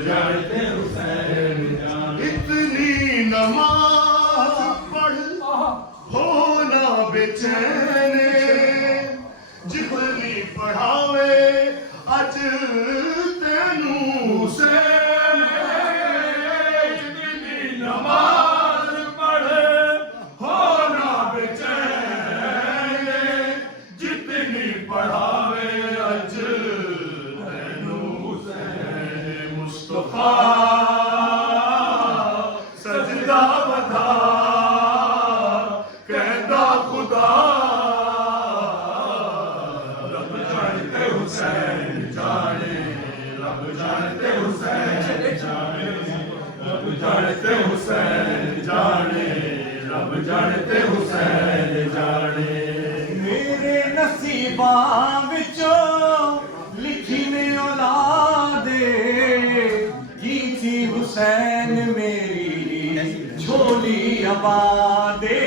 जानते हुसैन जाने। इतनी नमाज पढ़ हो ना बेचैन, जितनी पढ़ावे अज तेनू हुसैन। इतनी नमाज पढ़े हो ना बेचैन, जितनी पढ़ावे अज तैनू हुसैन। मुस्तफा सजदा बधा कहदा खुदा, रब जानते हुसैन जाने, रब जानते हुसैन जाने, रब जानते हुसैन जाने, रब जानते हुसैन जाने। मेरे नसीबां विचों लिखी ने औलादे, की थी हुसैन मेरी झोली आबादे।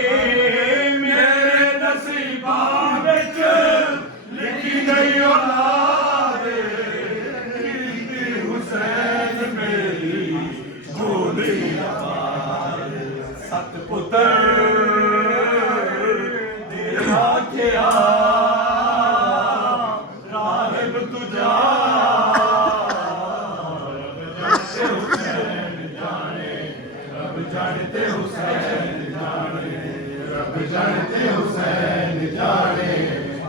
मेरे नसीबां विच लिखी गई औलादे, कीती हुसैन मेरी झोली आबादे। सत पुत्र आख्या राहिब तुझा, रब जानते हुसैन जाने, रब जानते हुसैन जाने, रब जानते हुसैन जाने,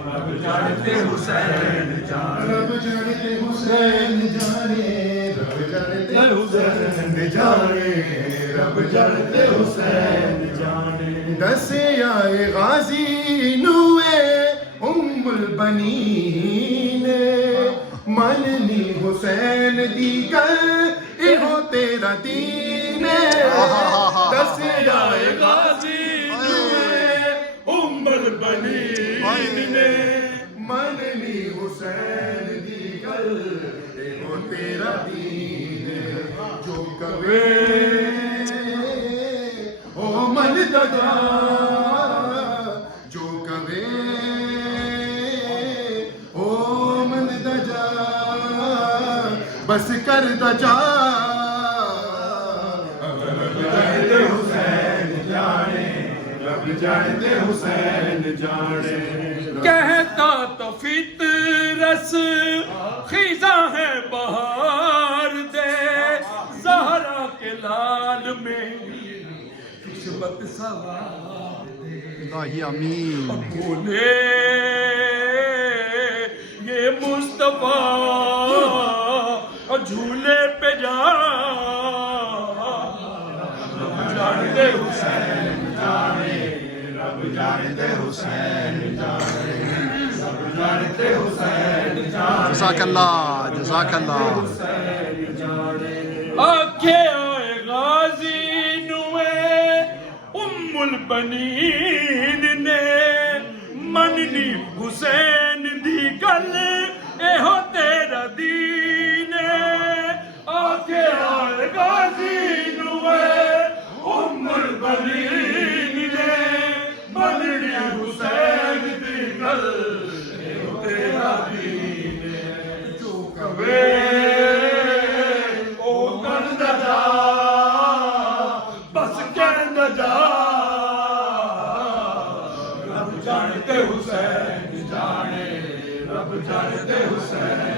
रब जानते हुसैन जाने, रब जानते हुसैन जाने, रब जानते हुसैन जाने। दसे आए गाजी नुए उम्मुल बनीन, मननी हुसैन दी गल इहो तेरा दीन। दसे आए गाजी नुए उम्मुल बनीन ने, मननी हुसैन दी गल इहो तेरा दीन। जो कवे ओ मन दगा, जो कवे ओ मन दजा, बस कर दजा। रब जानते हुसैन जाने, रब जानते हुसैन जाने। कहता तो फितरस खिजा है बहार दे, ज़हरा के लाल में किस्मत सवार दे। आमीन। बोले ये मुस्तफा झूले पे जा, रब जानते हुसैन जाने, रब जानते हुसैन जाने, रब जानते हुसैन जाने। जज़ाकल्लाह। हुसैन जाने। आखे आए गाजी नुए उम्मुल बनीन ने, मननी हुसैन दी गल एहो तेरा दीन। आखे आए गाजी नुए उम्मुल बनीन ने, मननी हुसैन दी गल एहो तेरा दीन। जो कवे ओ कर दजा, बस कह दजा। रब जानते हुसैन जाने, रब जानते हुसैन